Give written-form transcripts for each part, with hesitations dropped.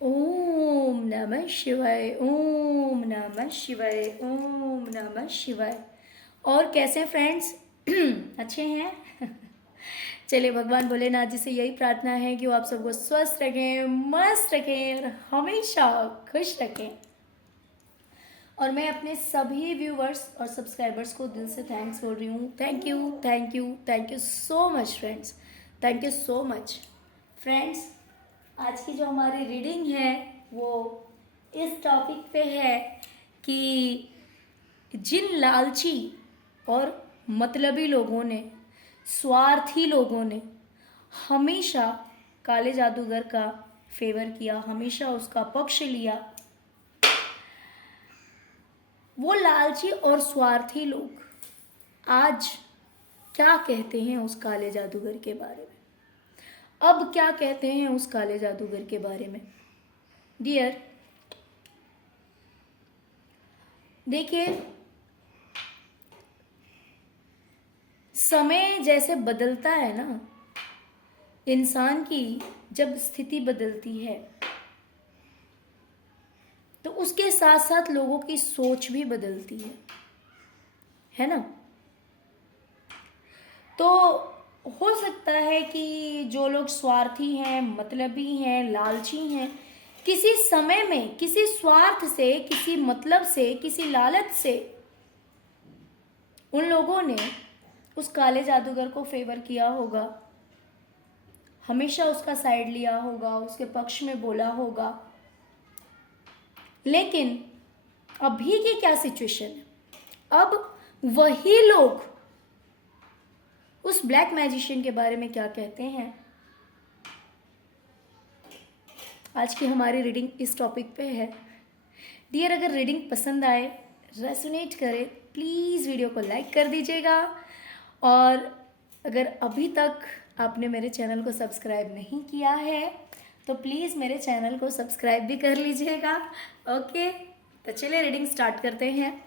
ओम नमः शिवाय, ओम नमः शिवाय, ओम नमः शिवाय। और कैसे हैं फ्रेंड्स? अच्छे हैं? चलिए, भगवान भोलेनाथ जी से यही प्रार्थना है कि वो आप सबको स्वस्थ रखें, मस्त रखें और हमेशा खुश रखें। और मैं अपने सभी व्यूवर्स और सब्सक्राइबर्स को दिल से थैंक्स बोल रही हूँ। Thank you, thank you, thank you so much friends. Thank you so much friends. आज की जो हमारी रीडिंग है वो इस टॉपिक पे है कि जिन लालची और मतलबी लोगों ने, स्वार्थी लोगों ने हमेशा काले जादूगर का फेवर किया, हमेशा उसका पक्ष लिया, वो लालची और स्वार्थी लोग आज क्या कहते हैं उस काले जादूगर के बारे में? अब क्या कहते हैं उस काले जादूगर के बारे में? डियर, देखिए, समय जैसे बदलता है ना, इंसान की जब स्थिति बदलती तो उसके साथ साथ लोगों की सोच भी बदलती है ना? तो हो सकता है कि जो लोग स्वार्थी हैं, मतलबी हैं, लालची हैं, किसी समय में किसी स्वार्थ से, किसी मतलब से, किसी लालच से उन लोगों ने उस काले जादूगर को फेवर किया होगा, हमेशा उसका साइड लिया होगा, उसके पक्ष में बोला होगा। लेकिन अभी की क्या सिचुएशन है? अब वही लोग उस ब्लैक मैजिशियन के बारे में क्या कहते हैं? आज की हमारी रीडिंग इस टॉपिक पे है। डियर, अगर रीडिंग पसंद आए, रेसोनेट करे, प्लीज़ वीडियो को लाइक कर दीजिएगा। और अगर अभी तक आपने मेरे चैनल को सब्सक्राइब नहीं किया है तो प्लीज़ मेरे चैनल को सब्सक्राइब भी कर लीजिएगा। ओके, तो चलिए रीडिंग स्टार्ट करते हैं।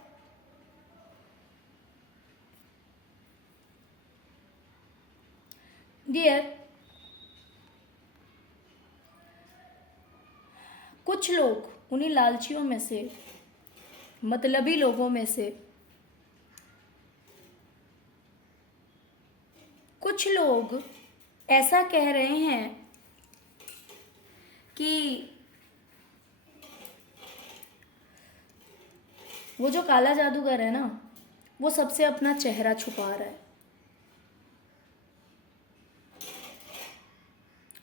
डियर, कुछ लोग उन्हीं लालचियों में से, मतलबी लोगों में से, कुछ लोग ऐसा कह रहे हैं कि वो जो काला जादूगर है ना, वो सबसे अपना चेहरा छुपा रहा है।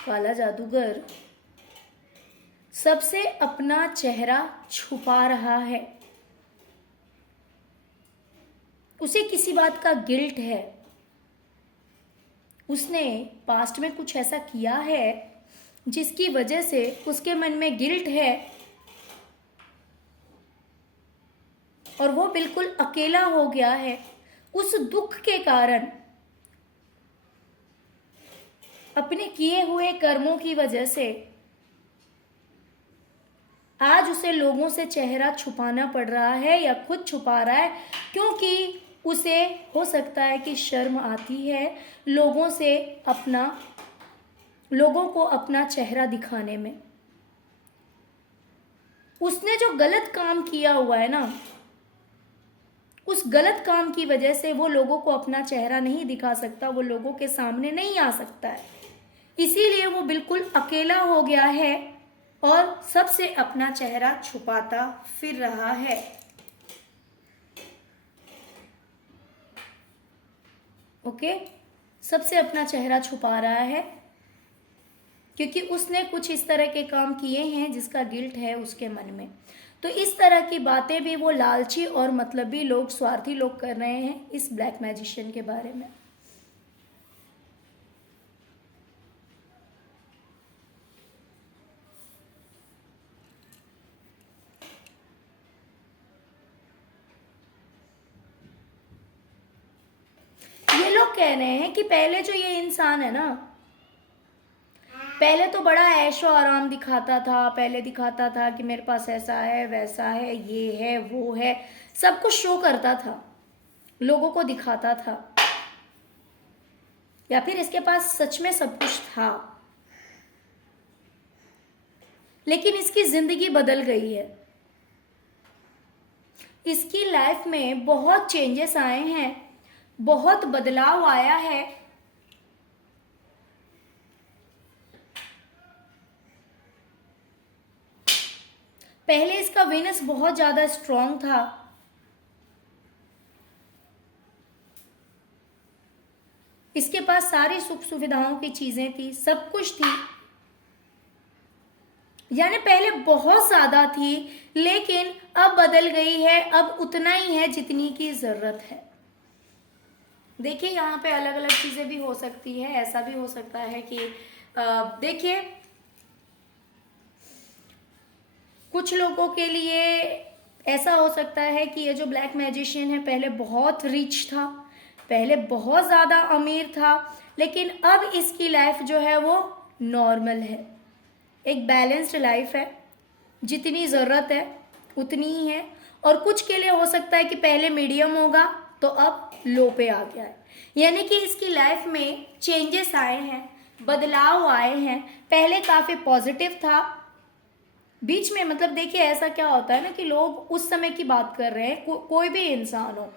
काला जादूगर सबसे अपना चेहरा छुपा रहा है। उसे किसी बात का गिल्ट है। उसने पास्ट में कुछ ऐसा किया है जिसकी वजह से उसके मन में गिल्ट है और वो बिल्कुल अकेला हो गया है। उस दुख के कारण, अपने किए हुए कर्मों की वजह से आज उसे लोगों से चेहरा छुपाना पड़ रहा है या खुद छुपा रहा है, क्योंकि उसे हो सकता है कि शर्म आती है लोगों को अपना चेहरा दिखाने में। उसने जो गलत काम किया हुआ है ना, उस गलत काम की वजह से वो लोगों को अपना चेहरा नहीं दिखा सकता, वो लोगों के सामने नहीं आ सकता है। इसीलिए वो बिल्कुल अकेला हो गया है और सबसे अपना चेहरा छुपाता फिर रहा है। ओके, सबसे अपना चेहरा छुपा रहा है क्योंकि उसने कुछ इस तरह के काम किए हैं जिसका गिल्ट है उसके मन में। तो इस तरह की बातें भी वो लालची और मतलबी लोग, स्वार्थी लोग कर रहे हैं इस ब्लैक मैजिशियन के बारे में। ये लोग कह रहे हैं कि पहले जो ये इंसान है ना, पहले तो बड़ा ऐशो आराम दिखाता था, पहले दिखाता था कि मेरे पास ऐसा है, वैसा है, ये है, वो है, सब कुछ शो करता था, लोगों को दिखाता था, या फिर इसके पास सच में सब कुछ था। लेकिन इसकी जिंदगी बदल गई है। इसकी लाइफ में बहुत चेंजेस आए हैं, बहुत बदलाव आया है। पहले इसका वीनस बहुत ज्यादा स्ट्रांग था, इसके पास सारी सुख सुविधाओं की चीजें थी, सब कुछ थी, यानी पहले बहुत ज्यादा थी, लेकिन अब बदल गई है। अब उतना ही है जितनी की जरूरत है। देखिए यहाँ पे अलग अलग चीजें भी हो सकती है। ऐसा भी हो सकता है कि देखिए कुछ लोगों के लिए ऐसा हो सकता है कि ये जो ब्लैक मैजिशियन है पहले बहुत रिच था, पहले बहुत ज़्यादा अमीर था, लेकिन अब इसकी लाइफ जो है वो नॉर्मल है, एक बैलेंस्ड लाइफ है, जितनी ज़रूरत है उतनी ही है। और कुछ के लिए हो सकता है कि पहले मीडियम होगा तो अब लो पे आ गया है, यानी कि इसकी लाइफ में चेंजेस आए हैं, बदलाव आए हैं। पहले काफ़ी पॉजिटिव था, बीच में मतलब देखिए ऐसा क्या होता है ना कि लोग उस समय की बात कर रहे हैं, कोई भी इंसान हो,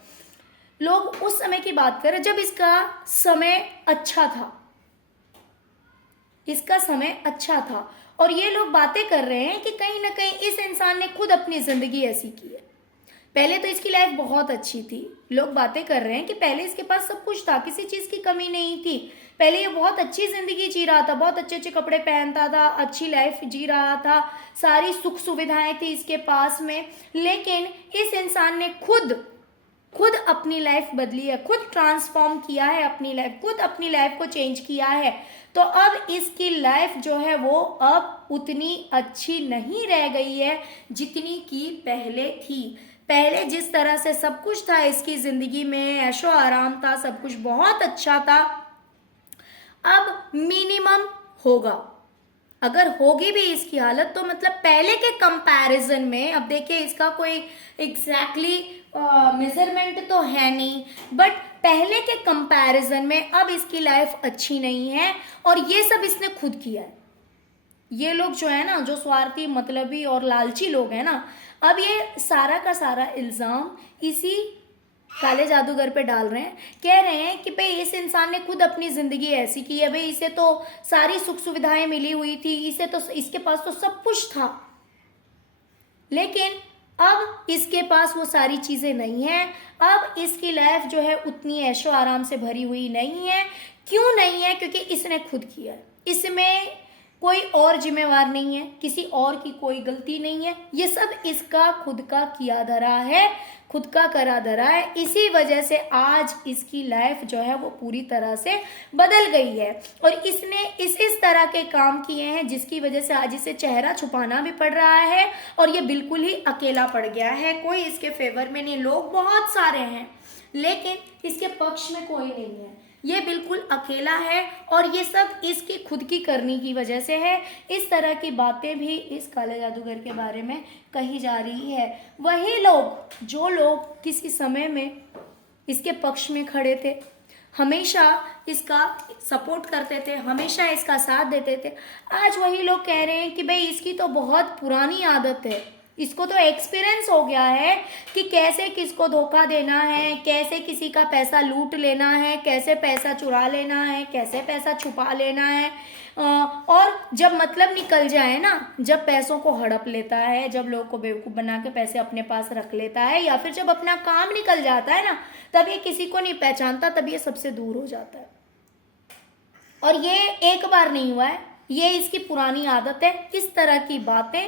लोग उस समय की बात कर रहे हैं जब इसका समय अच्छा था, इसका समय अच्छा था। और ये लोग बातें कर रहे हैं कि कहीं ना कहीं इस इंसान ने खुद अपनी जिंदगी ऐसी की है। पहले तो इसकी लाइफ बहुत अच्छी थी, लोग बातें कर रहे हैं कि पहले इसके पास सब कुछ था, किसी चीज की कमी नहीं थी, पहले ये बहुत अच्छी जिंदगी जी रहा था, बहुत अच्छे अच्छे कपड़े पहनता था, अच्छी लाइफ जी रहा था, सारी सुख सुविधाएं थी इसके पास में। लेकिन इस इंसान ने खुद अपनी लाइफ बदली है, खुद ट्रांसफॉर्म किया है अपनी लाइफ, खुद अपनी लाइफ को चेंज किया है। तो अब इसकी लाइफ जो है वो अब उतनी अच्छी नहीं रह गई है जितनी की पहले थी। पहले जिस तरह से सब कुछ था इसकी जिंदगी में, ऐशो आराम था, सब कुछ बहुत अच्छा था, अब मिनिमम होगा। अगर होगी भी इसकी हालत तो मतलब पहले के कंपैरिजन में, अब देखिए इसका कोई एग्जैक्टली मेजरमेंट तो है नहीं, बट पहले के कंपैरिजन में अब इसकी लाइफ अच्छी नहीं है। और ये सब इसने खुद किया है। ये लोग जो है ना, जो स्वार्थी मतलबी और लालची लोग हैं ना, अब ये सारा का सारा इल्जाम इसी काले जादूगर पे डाल रहे हैं। कह रहे हैं कि भाई इस इंसान ने खुद अपनी जिंदगी ऐसी की है, भाई इसे तो सारी सुख सुविधाएं मिली हुई थी, इसे तो इसके पास तो सब कुछ था, लेकिन अब इसके पास वो सारी चीजें नहीं है। अब इसकी लाइफ जो है उतनी ऐशो आराम से भरी हुई नहीं है। क्यों नहीं है? क्योंकि इसने खुद किया है, इसमें कोई और जिम्मेवार नहीं है, किसी और की कोई गलती नहीं है, ये सब इसका खुद का किया धरा है, खुद का करा धरा है। इसी वजह से आज इसकी लाइफ जो है वो पूरी तरह से बदल गई है। और इसने इस तरह के काम किए हैं जिसकी वजह से आज इसे चेहरा छुपाना भी पड़ रहा है और ये बिल्कुल ही अकेला पड़ गया है। कोई इसके फेवर में नहीं, लोग बहुत सारे हैं लेकिन इसके पक्ष में कोई नहीं है, ये बिल्कुल अकेला है। और ये सब इसकी खुद की करनी की वजह से है। इस तरह की बातें भी इस काले जादूगर के बारे में कही जा रही है। वही लोग जो लोग किसी समय में इसके पक्ष में खड़े थे, हमेशा इसका सपोर्ट करते थे, हमेशा इसका साथ देते थे, आज वही लोग कह रहे हैं कि भाई इसकी तो बहुत पुरानी आदत है, इसको तो एक्सपीरियंस हो गया है कि कैसे किसको धोखा देना है, कैसे किसी का पैसा लूट लेना है, कैसे पैसा चुरा लेना है, कैसे पैसा छुपा लेना है। और जब मतलब निकल जाए ना, जब पैसों को हड़प लेता है, जब लोग को बेवकूफ़ बना के पैसे अपने पास रख लेता है, या फिर जब अपना काम निकल जाता है ना, तब ये किसी को नहीं पहचानता, तब ये सबसे दूर हो जाता है। और ये एक बार नहीं हुआ है, ये इसकी पुरानी आदत है। इस तरह की बातें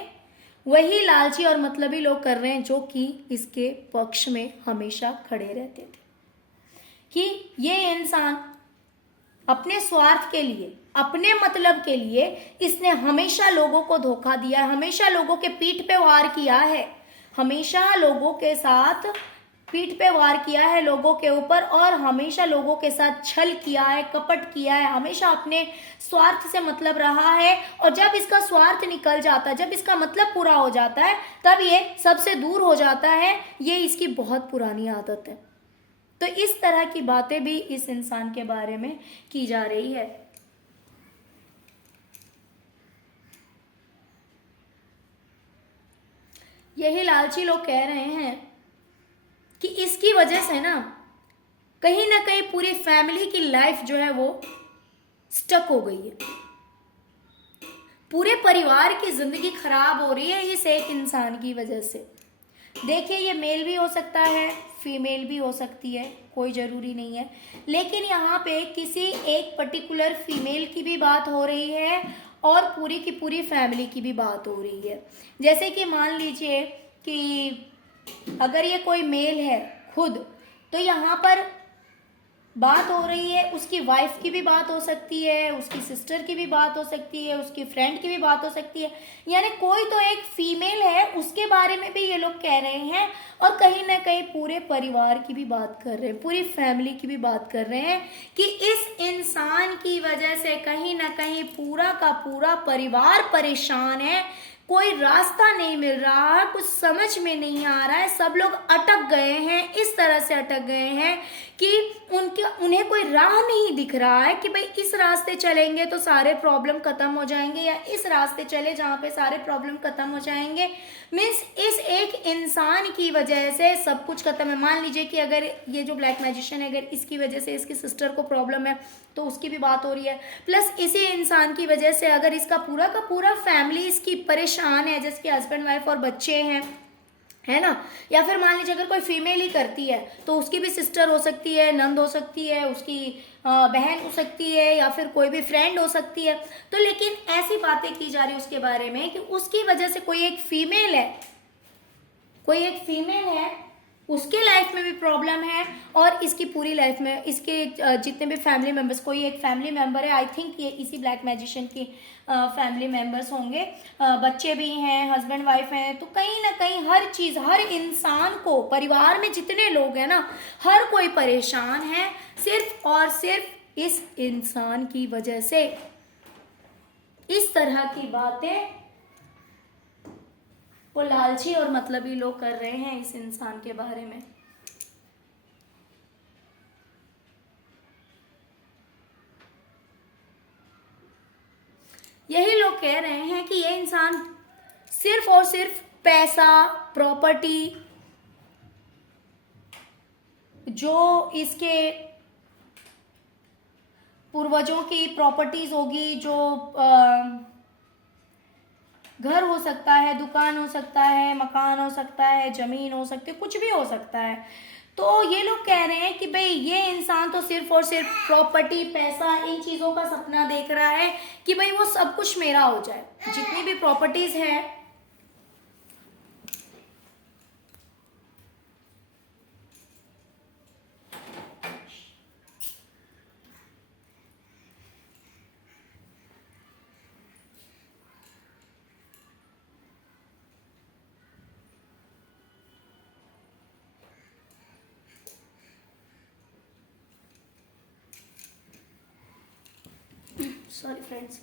वही लालची और मतलबी लोग कर रहे हैं जो कि इसके पक्ष में हमेशा खड़े रहते थे कि ये इंसान अपने स्वार्थ के लिए, अपने मतलब के लिए इसने हमेशा लोगों को धोखा दिया है, हमेशा लोगों के पीठ पे वार किया है, हमेशा लोगों के साथ पीठ पे वार किया है लोगों के ऊपर, और हमेशा लोगों के साथ छल किया है, कपट किया है, हमेशा अपने स्वार्थ से मतलब रहा है। और जब इसका स्वार्थ निकल जाता है, जब इसका मतलब पूरा हो जाता है, तब ये सबसे दूर हो जाता है। ये इसकी बहुत पुरानी आदत है। तो इस तरह की बातें भी इस इंसान के बारे में की जा रही है। यही लालची लोग कह रहे हैं कि इसकी वजह से ना कहीं पूरी फैमिली की लाइफ जो है वो स्टक हो गई है, पूरे परिवार की जिंदगी खराब हो रही है इस एक इंसान की वजह से। देखिए, ये मेल भी हो सकता है, फीमेल भी हो सकती है, कोई ज़रूरी नहीं है, लेकिन यहाँ पे किसी एक पर्टिकुलर फीमेल की भी बात हो रही है और पूरी की पूरी फैमिली की भी बात हो रही है। जैसे कि मान लीजिए कि अगर ये कोई मेल है खुद, तो यहाँ पर बात हो रही है, उसकी वाइफ की भी बात हो सकती है, उसकी सिस्टर की भी बात हो सकती है, उसकी फ्रेंड की भी बात हो सकती है, यानी कोई तो एक फीमेल है उसके बारे में भी ये लोग कह रहे हैं, और कहीं ना कहीं पूरे परिवार की भी बात कर रहे हैं, पूरी फैमिली की भी बात कर रहे हैं कि इस इंसान की वजह से कहीं ना कहीं पूरा का पूरा परिवार परेशान है, कोई रास्ता नहीं मिल रहा है, कुछ समझ में नहीं आ रहा है, सब लोग अटक गए हैं, इस तरह से अटक गए हैं कि उन्हें कोई राह नहीं दिख रहा है कि भाई इस रास्ते चलेंगे तो सारे प्रॉब्लम खत्म हो जाएंगे, या इस रास्ते चले जहाँ पे सारे प्रॉब्लम खत्म हो जाएंगे। मीन्स इस एक इंसान की वजह से सब कुछ खत्म है। मान लीजिए कि अगर ये जो ब्लैक मैजिशियन है, अगर इसकी वजह से इसकी सिस्टर को प्रॉब्लम है तो उसकी भी बात हो रही है, प्लस इसी इंसान की वजह से अगर इसका पूरा का पूरा फैमिली इसकी परेशान है, जैसे कि हस्बैंड वाइफ और बच्चे हैं, है ना, या फिर मान लीजिए अगर कोई फीमेल ही करती है तो उसकी भी सिस्टर हो सकती है, नंद हो सकती है, उसकी बहन हो सकती है, या फिर कोई भी फ्रेंड हो सकती है। तो लेकिन ऐसी बातें की जा रही है उसके बारे में कि उसकी वजह से कोई एक फीमेल है, कोई एक फीमेल है, उसके लाइफ में भी प्रॉब्लम है, और इसकी पूरी लाइफ में इसके जितने भी फैमिली मेंबर्स, कोई एक फैमिली मेंबर है, आई थिंक ये इसी ब्लैक मैजिशियन की फैमिली मेंबर्स होंगे, बच्चे भी हैं, हस्बैंड वाइफ हैं, तो कहीं ना कहीं हर चीज़, हर इंसान को, परिवार में जितने लोग हैं ना, हर कोई परेशान है सिर्फ और सिर्फ इस इंसान की वजह से। इस तरह की बातें वो लालची और मतलबी लोग कर रहे हैं इस इंसान के बारे में। यही लोग कह रहे हैं कि ये इंसान सिर्फ और सिर्फ पैसा, प्रॉपर्टी, जो इसके पूर्वजों की प्रॉपर्टीज होगी, जो घर हो सकता है, दुकान हो सकता है, मकान हो सकता है, जमीन हो सकती है, कुछ भी हो सकता है, तो ये लोग कह रहे हैं कि भाई ये इंसान तो सिर्फ और सिर्फ प्रॉपर्टी, पैसा, इन चीज़ों का सपना देख रहा है कि भाई वो सब कुछ मेरा हो जाए, जितनी भी प्रॉपर्टीज है, सॉरी फ्रेंड्स,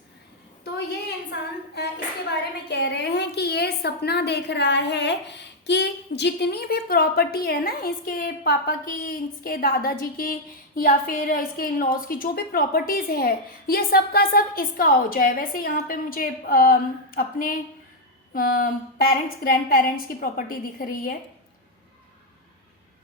तो ये इंसान इसके बारे में कह रहे हैं कि ये सपना देख रहा है कि जितनी भी प्रॉपर्टी है ना, इसके पापा की, इसके दादाजी की, या फिर इसके इन लॉज की जो भी प्रॉपर्टीज़ है, ये सब का सब इसका हो जाए। वैसे यहाँ पे मुझे अपने पेरेंट्स, ग्रैंड पेरेंट्स की प्रॉपर्टी दिख रही है,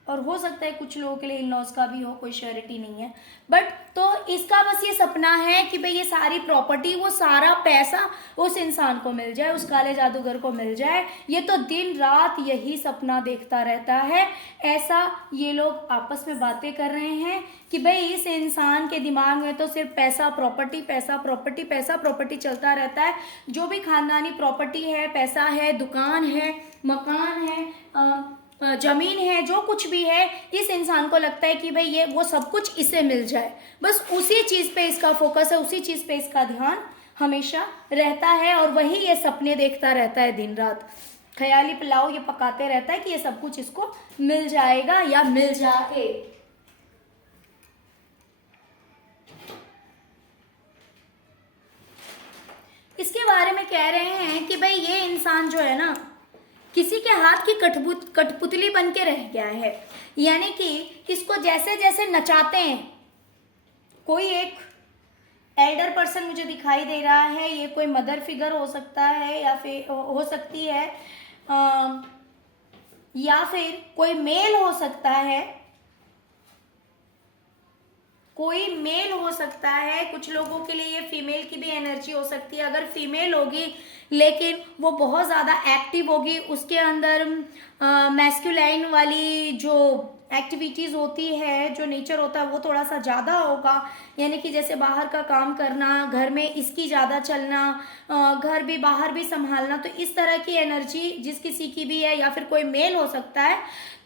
और हो सकता है कुछ लोगों के लिए इन लॉज का भी हो, कोई श्योरिटी नहीं है, बट तो इसका बस ये सपना है कि भाई ये सारी प्रॉपर्टी, वो सारा पैसा उस इंसान को मिल जाए, उस काले जादूगर को मिल जाए। ये तो दिन रात यही सपना देखता रहता है। ऐसा ये लोग आपस में बातें कर रहे हैं कि भाई इस इंसान के दिमाग में तो सिर्फ पैसा, प्रॉपर्टी, पैसा, प्रॉपर्टी, पैसा, प्रॉपर्टी चलता रहता है। जो भी खानदानी प्रॉपर्टी है, पैसा है, दुकान है, मकान है, जमीन है, जो कुछ भी है, इस इंसान को लगता है कि भाई ये वो सब कुछ इसे मिल जाए, बस उसी चीज़ पे इसका फोकस है, उसी चीज़ पे इसका ध्यान हमेशा रहता है, और वही ये सपने देखता रहता है दिन रात, ख्याली पुलाव ये पकाते रहता है कि ये सब कुछ इसको मिल जाएगा या मिल जाए। इसके बारे में कह रहे हैं कि भाई ये इंसान जो है ना, किसी के हाथ की कठपुतली बन के रह गया है, यानी कि इसको जैसे जैसे नचाते हैं, कोई एक एल्डर पर्सन मुझे दिखाई दे रहा है, ये कोई मदर फिगर हो सकता है, या फिर हो सकती है, या फिर कोई मेल हो सकता है, कोई मेल हो सकता है। कुछ लोगों के लिए ये फीमेल की भी एनर्जी हो सकती है। अगर फीमेल होगी लेकिन वो बहुत ज़्यादा एक्टिव होगी, उसके अंदर मैस्कुलाइन वाली जो एक्टिविटीज़ होती है, जो नेचर होता है वो थोड़ा सा ज़्यादा होगा। यानी कि जैसे बाहर का काम करना, घर में इसकी ज़्यादा चलना, घर भी बाहर भी संभालना, तो इस तरह की एनर्जी जिस किसी की भी है, या फिर कोई मेल हो सकता है।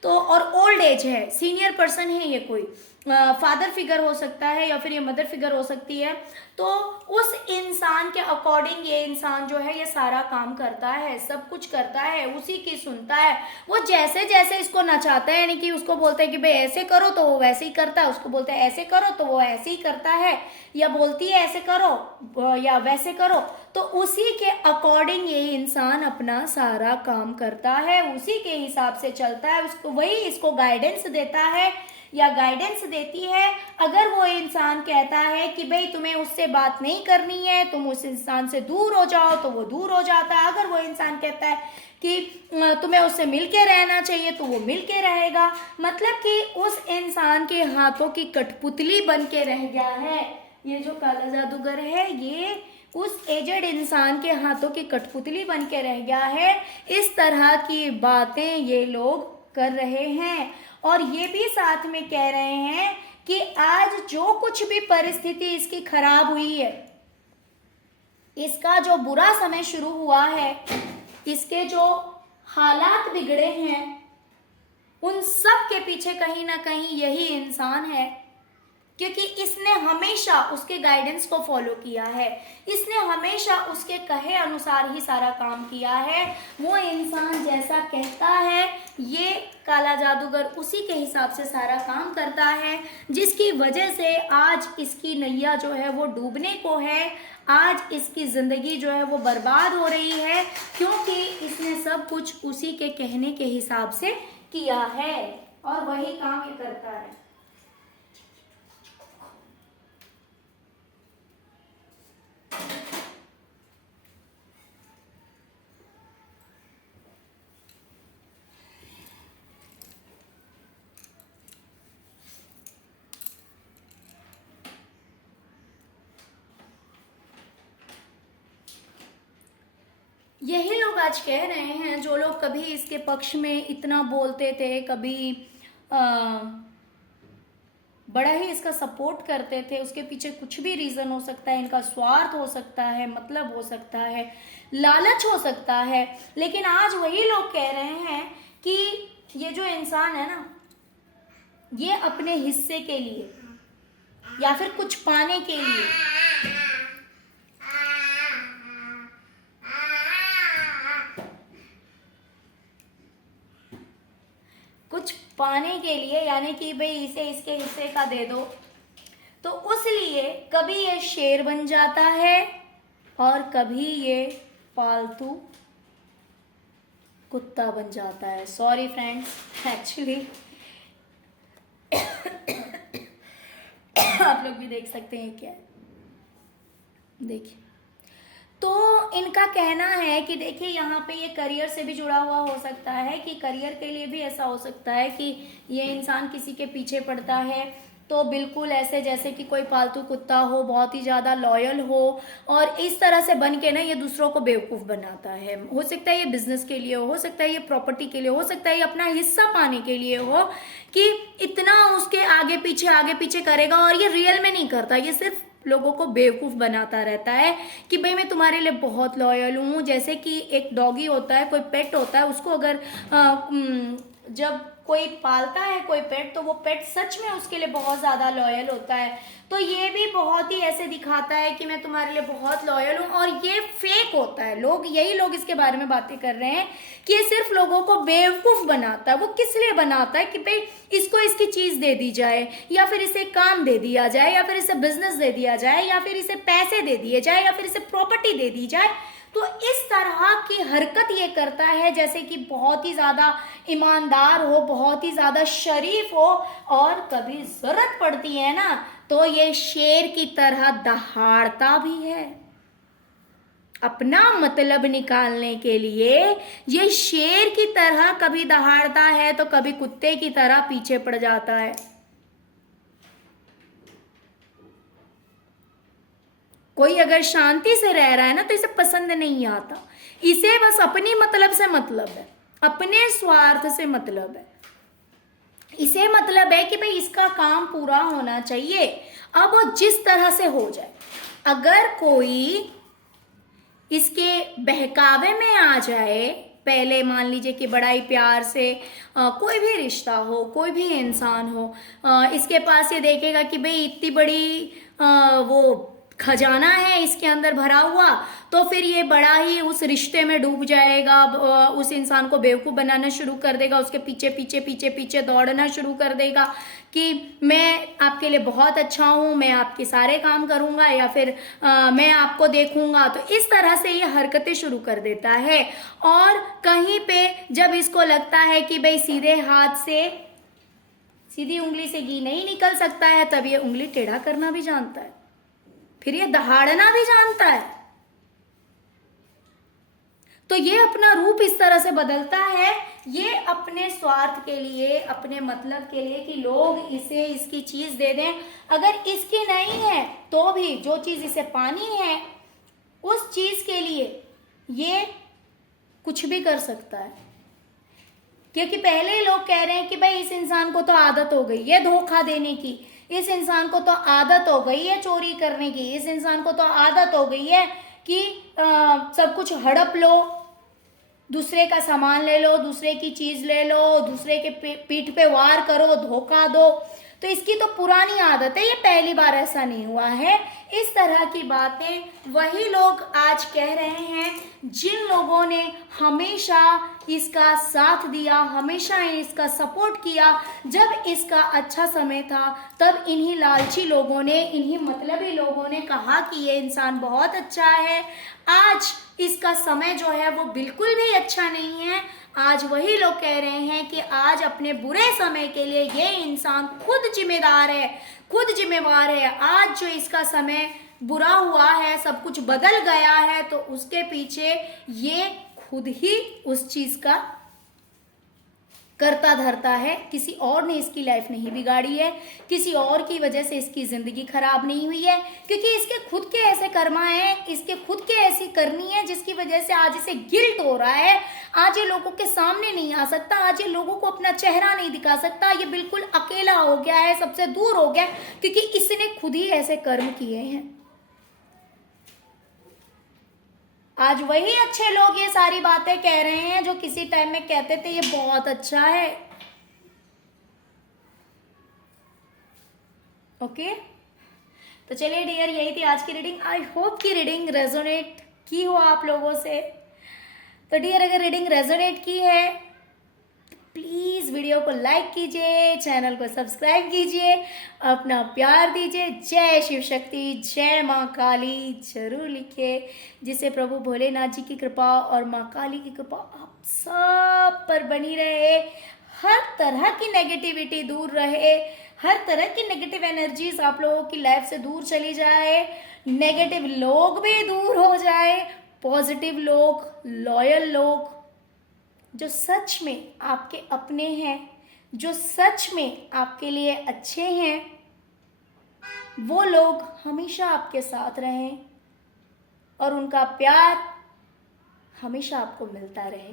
तो और ओल्ड एज है, सीनियर पर्सन है, ये कोई फादर फिगर हो सकता है या फिर ये मदर फिगर हो सकती है। तो उस इंसान के अकॉर्डिंग ये इंसान जो है ये सारा काम करता है, सब कुछ करता है, उसी की सुनता है। वो जैसे जैसे इसको नचाता है, यानी कि उसको बोलते हैं कि भाई ऐसे करो तो वो वैसे ही करता है, उसको बोलते हैं ऐसे करो तो वो ऐसे ही करता है, या बोलती है ऐसे करो या वैसे करो। तो उसी के अकॉर्डिंग ये इंसान अपना सारा काम करता है, उसी के हिसाब से चलता है, उसको वही इसको गाइडेंस देता है या गाइडेंस देती है। अगर वो इंसान कहता है कि भाई तुम्हें उससे बात नहीं करनी है, तुम उस इंसान से दूर हो जाओ, तो वो दूर हो जाता है। अगर वो इंसान कहता है कि तुम्हें उससे मिलके रहना चाहिए, तो वो मिलके रहेगा। मतलब कि उस इंसान के हाथों की कठपुतली बन के रह गया है। ये जो काला जादूगर है ये उस एजेड इंसान के हाथों की कठपुतली बन के रह गया है। इस तरह की बातें ये लोग कर रहे हैं और ये भी साथ में कह रहे हैं कि आज जो कुछ भी परिस्थिति इसकी खराब हुई है, इसका जो बुरा समय शुरू हुआ है, इसके जो हालात बिगड़े हैं, उन सब के पीछे कहीं ना कहीं यही इंसान है। क्योंकि इसने हमेशा उसके गाइडेंस को फॉलो किया है, इसने हमेशा उसके कहे अनुसार ही सारा काम किया है। वो इंसान जैसा कहता है ये काला जादूगर उसी के हिसाब से सारा काम करता है, जिसकी वजह से आज इसकी नैया जो है वो डूबने को है, आज इसकी ज़िंदगी जो है वो बर्बाद हो रही है, क्योंकि इसने सब कुछ उसी के कहने के हिसाब से किया है और वही काम ये करता है। यही लोग आज कह रहे हैं, जो लोग कभी इसके पक्ष में इतना बोलते थे, कभी बड़ा ही इसका सपोर्ट करते थे, उसके पीछे कुछ भी रीज़न हो सकता है, इनका स्वार्थ हो सकता है, मतलब हो सकता है, लालच हो सकता है, लेकिन आज वही लोग कह रहे हैं कि ये जो इंसान है ना, ये अपने हिस्से के लिए या फिर कुछ पाने के लिए, कुछ पाने के लिए, यानी कि भाई इसे इसके हिस्से का दे दो, तो उस लिए कभी ये शेर बन जाता है और कभी ये पालतू कुत्ता बन जाता है। सॉरी फ्रेंड्स, एक्चुअली आप लोग भी देख सकते हैं क्या, देखिए। तो इनका कहना है कि देखिए यहाँ पे ये करियर से भी जुड़ा हुआ हो सकता है, कि करियर के लिए भी ऐसा हो सकता है कि ये इंसान किसी के पीछे पड़ता है, तो बिल्कुल ऐसे जैसे कि कोई पालतू कुत्ता हो, बहुत ही ज़्यादा लॉयल हो, और इस तरह से बन के ना ये दूसरों को बेवकूफ़ बनाता है। हो सकता है ये बिजनेस के लिए हो सकता है ये प्रॉपर्टी के लिए हो सकता है ये अपना हिस्सा पाने के लिए हो, कि इतना उसके आगे पीछे करेगा, और ये रियल में नहीं करता, ये सिर्फ लोगों को बेवकूफ़ बनाता रहता है कि भाई मैं तुम्हारे लिए बहुत लॉयल हूँ। जैसे कि एक डॉगी होता है, कोई पेट होता है, उसको अगर जब कोई पालता है कोई पेट, तो वो पेट सच में उसके लिए बहुत ज़्यादा लॉयल होता है। तो ये भी बहुत ही ऐसे दिखाता है कि मैं तुम्हारे लिए बहुत लॉयल हूँ, और ये फेक होता है। यही लोग इसके बारे में बातें कर रहे हैं कि ये सिर्फ लोगों को बेवकूफ़ बनाता है। वो किस लिए बनाता है कि भाई इसको इसकी चीज़ दे दी जाए, या फिर इसे काम दे दिया जाए, या फिर इसे बिजनेस दे दिया जाए, या फिर इसे पैसे दे दिए जाए, या फिर इसे प्रॉपर्टी दे दी जाए। तो इस तरह की हरकत ये करता है जैसे कि बहुत ही ज़्यादा ईमानदार हो, बहुत ही ज़्यादा शरीफ हो, और कभी ज़रूरत पड़ती है ना तो ये शेर की तरह दहाड़ता भी है। अपना मतलब निकालने के लिए ये शेर की तरह कभी दहाड़ता है तो कभी कुत्ते की तरह पीछे पड़ जाता है। कोई अगर शांति से रह रहा है ना तो इसे पसंद नहीं आता, इसे बस अपनी मतलब से मतलब है, अपने स्वार्थ से मतलब है। इसे मतलब है कि भाई इसका काम पूरा होना चाहिए, अब वो जिस तरह से हो जाए। अगर कोई इसके बहकावे में आ जाए, पहले मान लीजिए कि बड़ा ही प्यार से कोई भी रिश्ता हो, कोई भी इंसान हो, इसके पास ये देखेगा कि भाई इतनी बड़ी वो खजाना है इसके अंदर भरा हुआ, तो फिर ये बड़ा ही उस रिश्ते में डूब जाएगा, उस इंसान को बेवकूफ़ बनाना शुरू कर देगा, उसके पीछे पीछे पीछे पीछे दौड़ना शुरू कर देगा कि मैं आपके लिए बहुत अच्छा हूँ, मैं आपके सारे काम करूँगा, या फिर मैं आपको देखूँगा। तो इस तरह से ये हरकतें शुरू कर देता है। और कहीं पे जब इसको लगता है कि भाई सीधे हाथ से, सीधी उंगली से घी नहीं निकल सकता है, तब ये उंगली टेढ़ा करना भी जानता है, फिर ये दहाड़ना भी जानता है। तो ये अपना रूप इस तरह से बदलता है, ये अपने स्वार्थ के लिए, अपने मतलब के लिए कि लोग इसे इसकी चीज दे दें। अगर इसकी नहीं है तो भी जो चीज इसे पानी है उस चीज के लिए ये कुछ भी कर सकता है। क्योंकि पहले ही लोग कह रहे हैं कि भाई इस इंसान को तो आदत हो गई है धोखा देने की, इस इंसान को तो आदत हो गई है चोरी करने की, इस इंसान को तो आदत हो गई है कि सब कुछ हड़प लो, दूसरे का सामान ले लो, दूसरे की चीज ले लो, दूसरे के पीठ पे वार करो, धोखा दो। तो इसकी तो पुरानी आदत है, ये पहली बार ऐसा नहीं हुआ है। इस तरह की बातें वही लोग आज कह रहे हैं जिन लोगों ने हमेशा इसका साथ दिया, हमेशा इसका सपोर्ट किया। जब इसका अच्छा समय था तब इन्हीं लालची लोगों ने, इन्हीं मतलबी लोगों ने कहा कि ये इंसान बहुत अच्छा है। आज इसका समय जो है वो बिल्कुल भी अच्छा नहीं है। आज वही लोग कह रहे हैं कि आज अपने बुरे समय के लिए ये इंसान खुद जिम्मेदार है, खुद जिम्मेवार है। आज जो इसका समय बुरा हुआ है, सब कुछ बदल गया है, तो उसके पीछे ये खुद ही उस चीज का करता धरता है। किसी और ने इसकी लाइफ नहीं बिगाड़ी है, किसी और की वजह से इसकी जिंदगी खराब नहीं हुई है, क्योंकि इसके खुद के ऐसे कर्मा हैं, इसके खुद के ऐसी करनी है जिसकी वजह से आज इसे गिल्ट हो रहा है। आज ये लोगों के सामने नहीं आ सकता, आज ये लोगों को अपना चेहरा नहीं दिखा सकता, ये बिल्कुल अकेला हो गया है, सबसे दूर हो गया, क्योंकि इसने खुद ही ऐसे कर्म किए हैं। आज वही अच्छे लोग ये सारी बातें कह रहे हैं जो किसी टाइम में कहते थे ये बहुत अच्छा है। ओके, तो चलिए डियर, यही थी आज की रीडिंग। आई होप कि रीडिंग रेजोनेट की हो आप लोगों से। तो डियर, अगर रीडिंग रेजोनेट की है तो प्लीज़ वीडियो को लाइक कीजिए, चैनल को सब्सक्राइब कीजिए, अपना प्यार दीजिए। जय शिव शक्ति, जय माँ काली जरूर लिखिए, जिससे प्रभु भोलेनाथ जी की कृपा और माँ काली की कृपा आप सब पर बनी रहे, हर तरह की नेगेटिविटी दूर रहे, हर तरह की नेगेटिव एनर्जीज आप लोगों की लाइफ से दूर चली जाए, नेगेटिव लोग भी दूर हो जाए, पॉजिटिव लोग, लॉयल लोग जो सच में आपके अपने हैं, जो सच में आपके लिए अच्छे हैं, वो लोग हमेशा आपके साथ रहें और उनका प्यार हमेशा आपको मिलता रहे।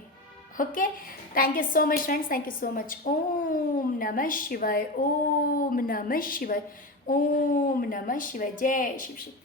Okay, thank you so much friends, thank you so much. ओम नमः शिवाय, ओम नमः शिवाय, ओम नमः शिवाय। जय शिव शक्ति।